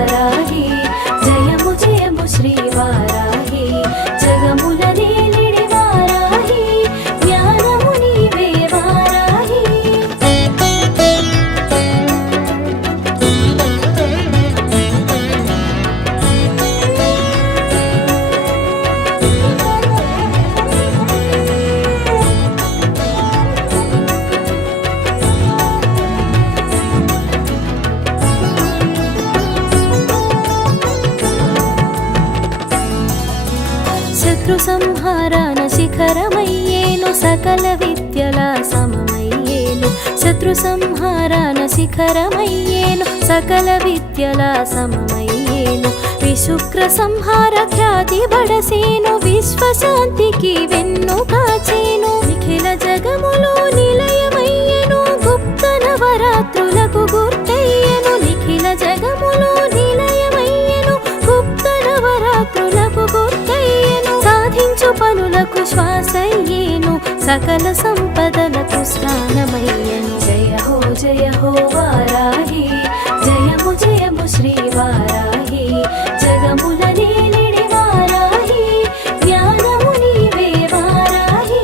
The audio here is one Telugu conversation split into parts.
వారాహి జయము జయము శ్రీ వారాహి జగముల నేలిడి వారాహి జ్ఞానము నీవే వారాహి శత్రు సంహారాన శిఖరమయ్యేను సకల విద్యల సమమయ్యేను శత్రు సంహారాన శిఖరమయ్యేను సకల విద్యల సమమయ్యేను విశుక్ర సంహార ఖ్యాతి బడసేను విశ్వశాంతికి వెన్ను కాచేను నిఖిల జగములో నిలయమయ్యేను గుప్త నవరాత్రులకు గుర్తయ్యేను నిఖిల జగములో నిలయమయ్యేను గుప్త నవరాత్రులకు గుర్తయ్యేను సాధించు పనులకు శ్వాసయ్యేను సకల సంపదలకు స్థానమయ్యేను జయ హో వారాహి జయము జయము శ్రీ వారాహి జగముల నేలిడి వారాహి జ్ఞానము నీవే వారాహి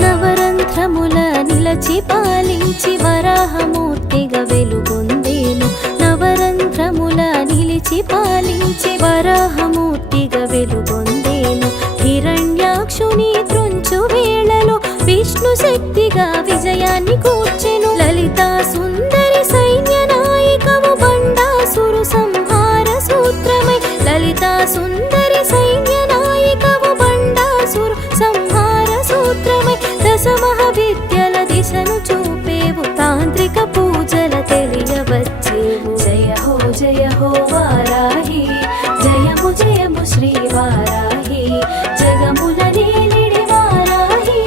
నవరంధ్రముల నిలచి పాలించి వరాహమూర్తిగా వెలుగొందేను నవరంధ్రముల నిలిచి పాలించి వరాహమూర్తిగా వెలుగొందేను హిరణ్యాక్షుని త్రుంచు వేళలో విష్ణు శక్తిగా విజయాన్ని కూర్చెను లలితా సుందరి సైన్య నాయకము బండాసురు సంహార సూత్రమై లలితా సుందరి సైన్య నాయకము బండాసురు సంహార సూత్రమై దశమహావిద్యల దిశను చూపేవు తాంత్రిక పూజల తెలియవచ్చేవు జయ హో వారాహి జయము జయము శ్రీ వారాహి జగముల నేలిడి వారాహి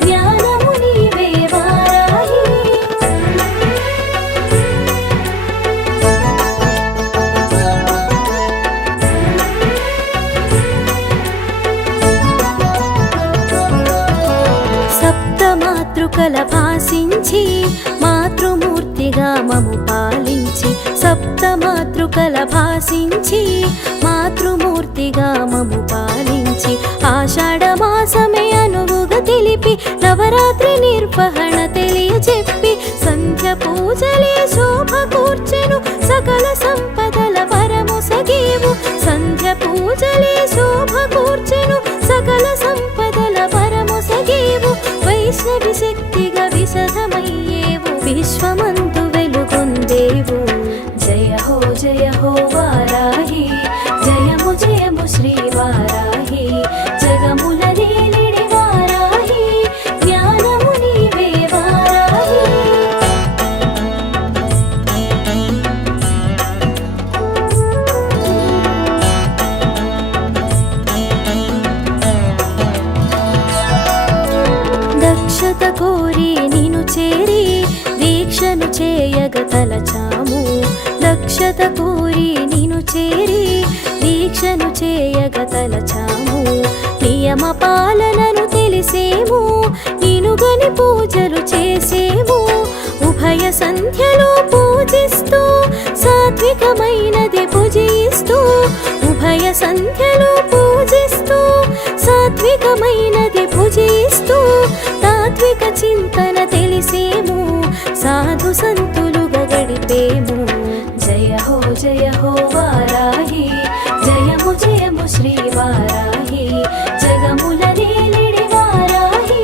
జ్ఞానము నీవే వారాహి సప్తమాతృకల భాసించి మాతృమూర్తిగా మము పాలించి సప్తమాతృకల భాసించి మాతృమూర్తిగా మము పాలించి ఆషాఢమాసమే అనువుగా తెలిపి నవరాత్రి నిర్వహణ తెలియచెప్పి సంధ్య పూజలే శోభ కూర్చెను సకల సంపదల వరము సగేవు సంధ్య పూజలే శోభ కూర్చెను సకల సంపదల వరము సగేవు వైష్ణవి శక్తిగా విశదమయ్యేవు విశ్వమందు వెలుగొందేవు జయ హో వారాహి జయము జయము శ్రీ వారాహి జగముల నేలిడి వారాహి జ్ఞానము నీవే వారాహి దక్షత కోరి నిను చేరి దీక్షను చేయగ తలచాము దక్షత కోరి నిను చేరి దీక్షను చేయగ తలచాము నియమ పాలనను తెలిసేము నినుగని పూజలు చేసేము ఉభయ సంధ్యలో పూజిస్తూ సాత్వికమైనది పూజిస్తూ ఉభయ సంధ్యలో పూజిస్తూ సాత్వికమైనది పూజిస్తూ తాత్విక చింతన తెలిసేము సాధు సంతులుగా గడిపేము జయ హో వారాహి జయము జయము శ్రీ వారాహి జగముల నేలిడి వారాహి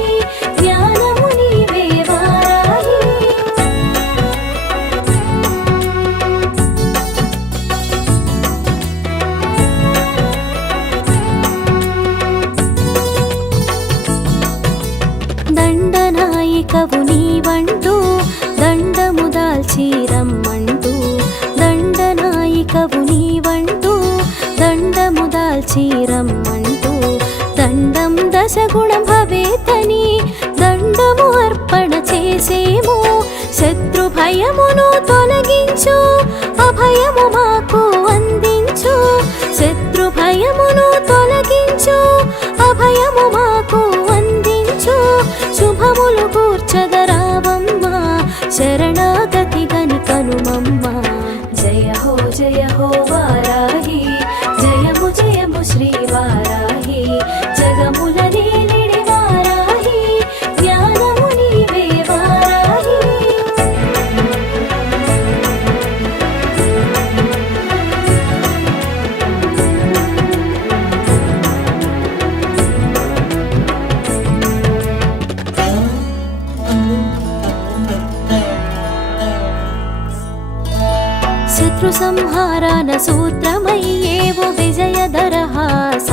జ్ఞానము నీవే వారాహి దండనాయికవు నీవంటూ దండము దాల్చి రమ్మంటూ దండనాయికవు శత్రు సంహారాన సూత్రమయ్యేవు విజయదరహాసాన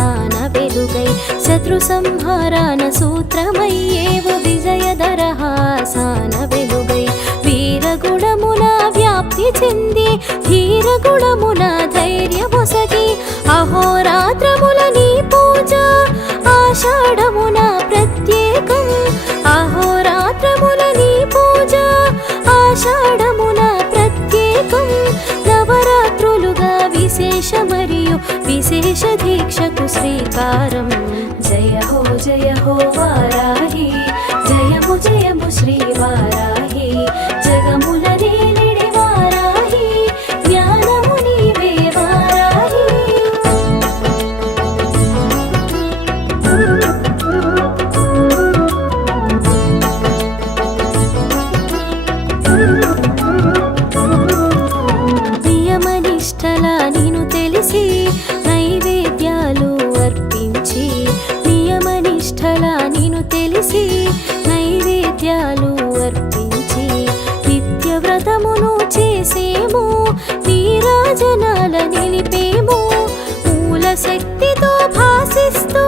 వెలుగై శత్రు సంహారాన సూత్రమయ్యేవు విజయదరహాసాన వెలుగై వీరగుణమున వ్యాప్తి చెంది ధీరగుణమున ధైర్యమొసగి అహోరాత్రముల నీ పూజ ఆషాఢమున ప్రత్యేకం అహోరాత్రముల నీ పూజ ఆషాఢమున ప్రత్యేకం నవరాత్రులుగా విశేష మరియు విశేష దీక్షకు శ్రీకారం జయ హో వారాహి జయము జయము శ్రీ వారాహి జగముల నీలిడి వారాహి జ్ఞానము నీవే వారాహి నియమనిష్టల నిను తెలిసి నైవేద్యాలు అర్పించి నియమనిష్టల నిను తెలిసి నైవేద్యాలు అర్పించి నిత్యవ్రతమును చేసేము నీరాజనాల నిలిపేము మూల శక్తితో భాసిస్తూ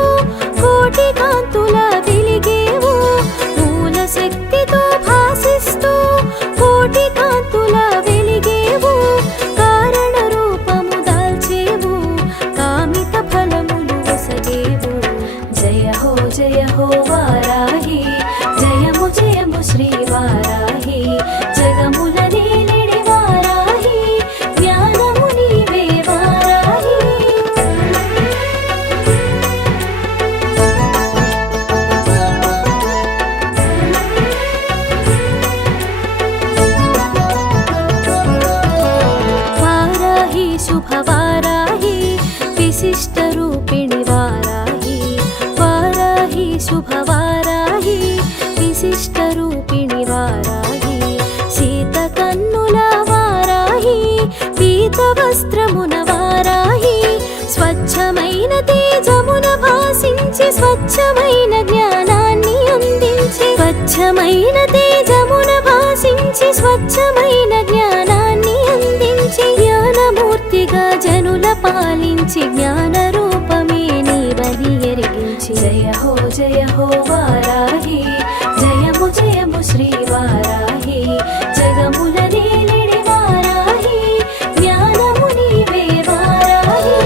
కోటి కాంతుల వెలిగేవు మూల శక్తితో భాసిస్తూ కోటి కాంతుల వెలిగేవు కారణ రూపము దాల్చేవు కామిత ఫలములు వసగేవు జయ హో వారాహి జయము జయము శ్రీ వారాహి జగముల నీలిడి వారాహి జ్ఞానము నీవే వారాహి వారాహి శుభవారాహి విశిష్ట రూపిణి వారాహి వారాహి శుభవారాహి విశిష్ట రూపిణి వారాహి శీత కన్నుల వారాహి పీత వస్త్రమున వారాహి స్వచ్ఛమైన తేజమున భాసించి స్వచ్ఛమైన జ్ఞానాన్ని అందించి స్వచ్ఛమైన తేజమున భాసించి స్వచ్ఛమైన జ్ఞానాన్ని అందించి జ్ఞానమూర్తిగా జనుల పాలించి జ్ఞాన రూపమే నీవని ఎరిగించి జయ హో వారాహి జయము జయము శ్రీ వారాహి జగముల నీలిడి వారాహి జ్ఞానము నీవే వారాహి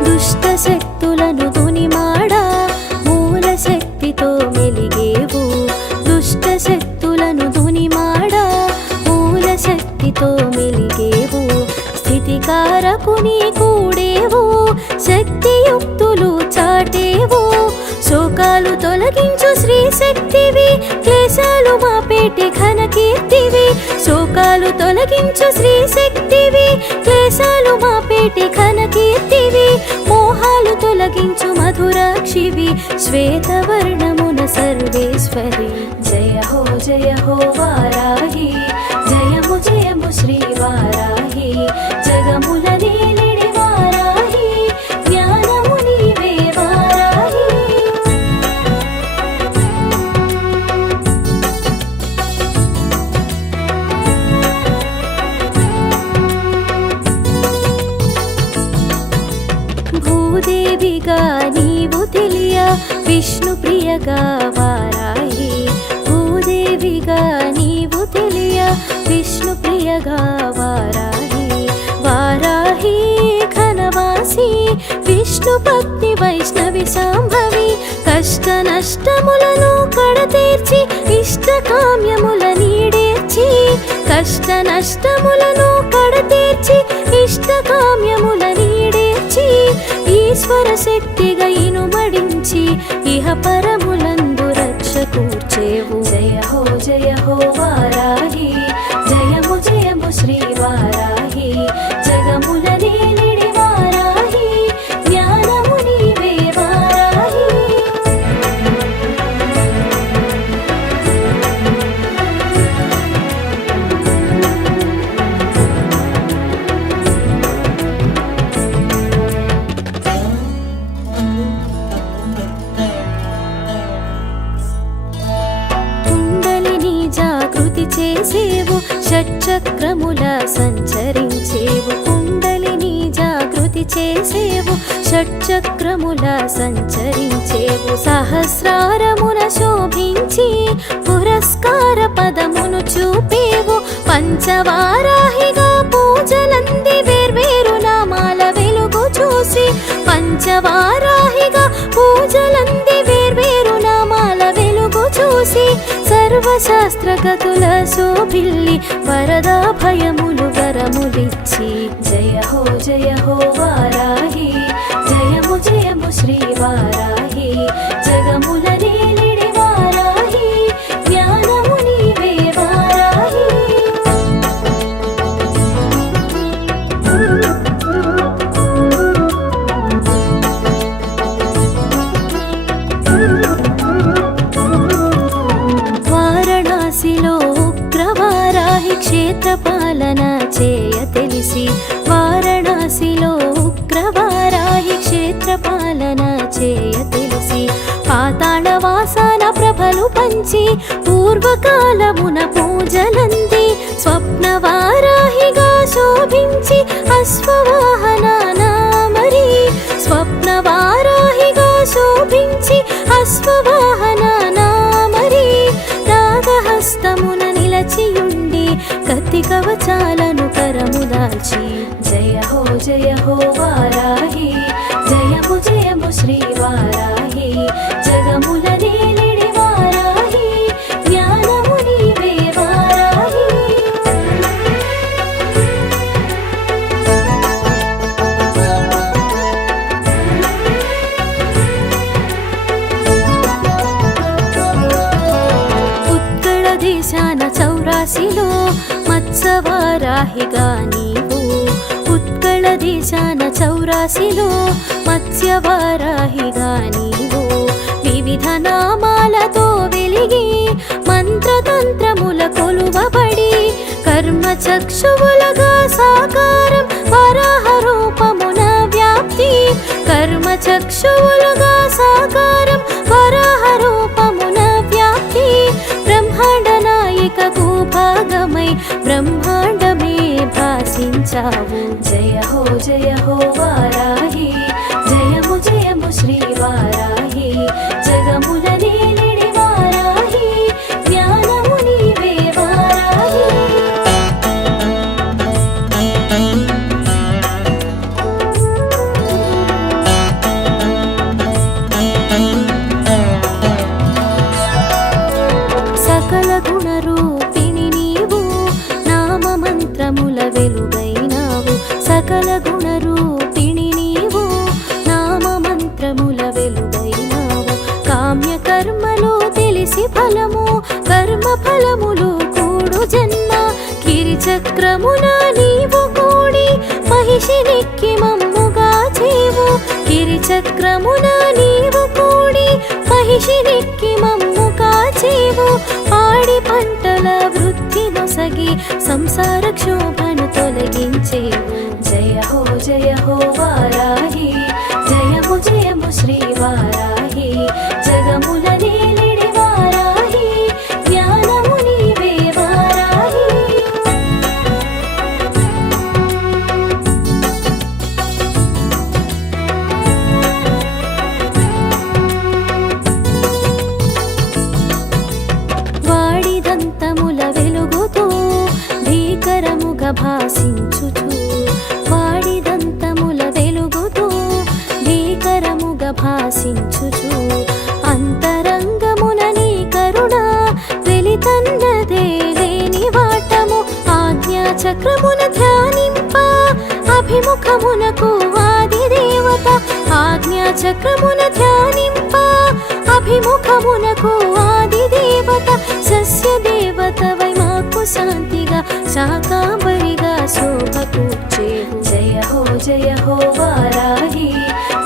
దుష్ట శక్తులను దునిమాడా మూల శక్తితో మెలిగేవు దుష్ట శక్తులను దునిమాడా మూల శక్తితో మెలిగేవు స్థితికారకుని కూడేవు శక్తియుక్తులు చాటేవు శోకాలు తొలగించు శ్రీ శక్తివి క్లేశాలు మాపేటి ఘన కీర్తివి శోకాలు తొలగించు శ్రీ శక్తివి క్లేశాలు మాపేటి ఘన కీర్తివి మోహాలు తొలగించు మధురాక్షివి శ్వేతవర్ణమున సర్వేశ్వరి జయ హో వారాహి జయము జయము శ్రీ వారాహి జగముల నీలిడి వారాహి జ్ఞానము నీవే వారాహి భూదేవిగా నీవు తెలియ విష్ణు ప్రియగా వారాహి భూదేవిగా నీవు తెలియ విష్ణు ప్రియగా వారాహి వారాహి ఘనవాసి విష్ణు పత్ని వైష్ణవి సాంభవి కష్ట నష్టములను కడతీర్చి ఇష్ట కామ్యముల నీడేర్చి కష్ట నష్టములను కడతీర్చి ఇష్ట కామ్యముల నీడేర్చి ఈశ్వర శక్తిగా ఇనుమడించి ఇహ పరములందు రక్ష కూర్చేవు జయ హో వారాహి జయము జయము శ్రీ వారాహి జగముల నీలిడి వారాహి జ్ఞానము నీవే వారాహి స్తుతి చేసేవు, షట్చక్రముల సంచరించేవు, సహస్రారమున శోభించి పురస్కార పదమును చూపేవు, పంచవారాహిగా పూజలంది వేర్వేరు నామాల వెలుగు చూసి, పంచవారాహిగా పూజలంది వేర్వేరు నామాల వెలుగు చూసి, సర్వశాస్త్రగతుల శోభిల్లి వరదా భయములు వరములిచ్చి, జయ హో వారాహి, జయము జయము శ్రీ వారాహి, జగముల నేలిడి వారాహి, జ్ఞానము నీవే వారాహి. వారణాసిలో ఉగ్రవారాహి క్షేత్రపాలన చేయ తెలిసి, వారణాసిలో ఉగ్రవారాహి క్షేత్రపాలన చేయ తెలిసి, పాతాళవాసన ప్రభలు పంచి పూర్వకాలమున పూజలంది, స్వప్నవారాహిగా శోభించి అశ్వవాహన నామరి, స్వప్నవారాహిగా శోభించి అశ్వవాహన నామరి, నాగహస్తమున నిలచియుండి కత్తి కవచాలను కరము దాల్చి, జయ హో వారాహి, జయము జయము శ్రీ వారాహి, జగముల నేలిడి వారాహి, జ్ఞానము నీవే వారాహి. ఉత్కళ దేశాన చౌరాసిలో మత్స్యవారాహిగా నీవు, ఉత్కళ దేశాన చౌరాసిలో మత్స్యవారాహిగా నీవు, వివిధ నామాలతో వెలిగి మంత్రతంత్రముల కొలువబడి, కర్మచక్షువులుగా సాకారం వరాహ రూపమున వ్యాప్తి, కర్మచక్షువులుగా సాకారం వరాహ రూపమున వ్యాప్తి, బ్రహ్మాండ నాయికకు భాగమై బ్రహ్మాండమే భాసించావు, జయ హో వారాహి, జయము జయము శ్రీ వారాహి, జగముల నేలిడి వారాహి, జ్ఞానము నీవే వారాహి. సకల గుణరూపిణి నీవు, నామ మంత్రముల వెలుగైనావు, సకల గుణరూపిణి నీవు, నామ మంత్రముల వెలుగైనావు, కామ్య కర్మలు తెలిసి ఫలము, కర్మ ఫలములు కూడు జన్మ, గిరిచక్రమున నీవు కూడి మహిషినెక్కి మమ్ముగా చేవు, గిరిచక్రమున నీవు కూడి మహిషినెక్కి మమ్ముగా చేవు, పాడి పంటల వృద్ధి నొసగి సంసార క్షోభను తొలగించేవు, జయ హో వారాహి, జయము జయము శ్రీ వారాహి, జగముల నేలిడి వారాహి, జ్ఞానము నీవే వారాహి. వాడిదంతముల వెలుగుతో భీకరముగా భాసించుచు, వాడిదంతముల వెలుగుతో భీకరముగా భాసించుచు, అంతరంగమున నీ కరుణ వెలితన్నదే లేని వాటము, ఆజ్ఞాచక్రమున ధ్యానింప అభిముఖమునకు ఆది దేవత, ఆజ్ఞాచక్రమున ధ్యానింప అభిముఖమునకు ఆది దేవత, సస్య దేవతవై మాకు శాంతిగా శాకాంబరిగా శోభ కూర్చేవు, జయ హో వారాహి,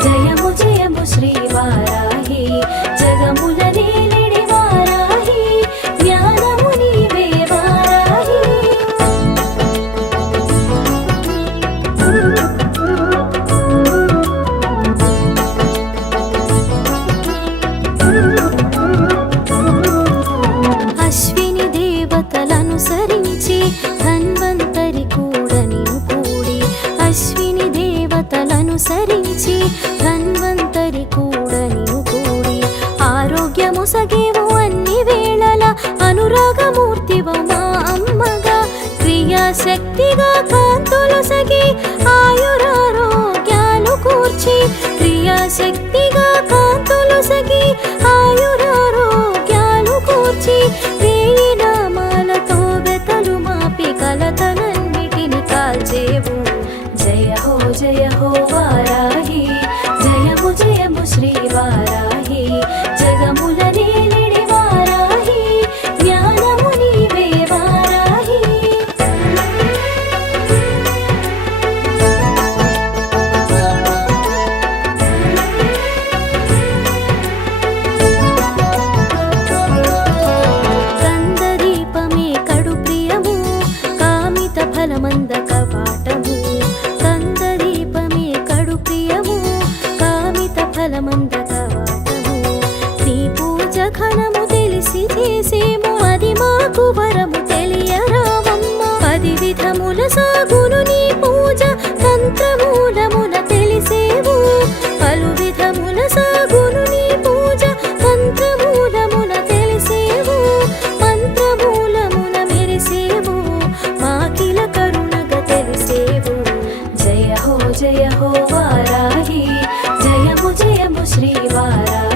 జయము జయము శ్రీ వారాహి, జగముల నేలిడి వారాహి, జ్ఞానము నీవే వారాహి. అశ్విని దేవతలనుసరించి ధన్వంతరి కూడా నిను కూడి, అశ్విని దేవతలను అనుసరించి ధన్వంతరి కూడా నీవు కూడి ఆరోగ్యమొసగేవు అన్ని వేళల అనురాగమూర్తివు మా అమ్మగా క్రియాశక్తిగా కాంతులొసగి ఆయురారోగ్యాలు కూర్చి క్రియాశక్తిగా కాంతులొసగి ఆయురారోగ్యాలు కూర్చి వేయి నామాలతో వెతలు మాపి కలతలన్నిటిని కాల్చేవు జయ హో వారాహి జయము జయము శ్రీ వారాహి జగముల నేలిడి వారాహి జ్ఞానము నీవే వారాహి కందదీపమే కడు ప్రియము కామిత ఫలమంద కవాటము కందదీపమే కడు ప్రియము కామిత ఫలమంద కవాటము నీ పూజ ఘనము తెలిసి చేసేము అది మాకు వరము తెలియరావమ్మ 10 విధముల సాగును నీ పూజ తంత్రమూలమున తెలిసేవు పలు విధముల సాగును నీ పూజ తంత్రమూలమున తెలిసేవు మంత్రమూలమున మెరిసేవు మాకిల కరుణగా తెలిసేవు జయ హో వారాహి జయము జయము శ్రీ వారాహి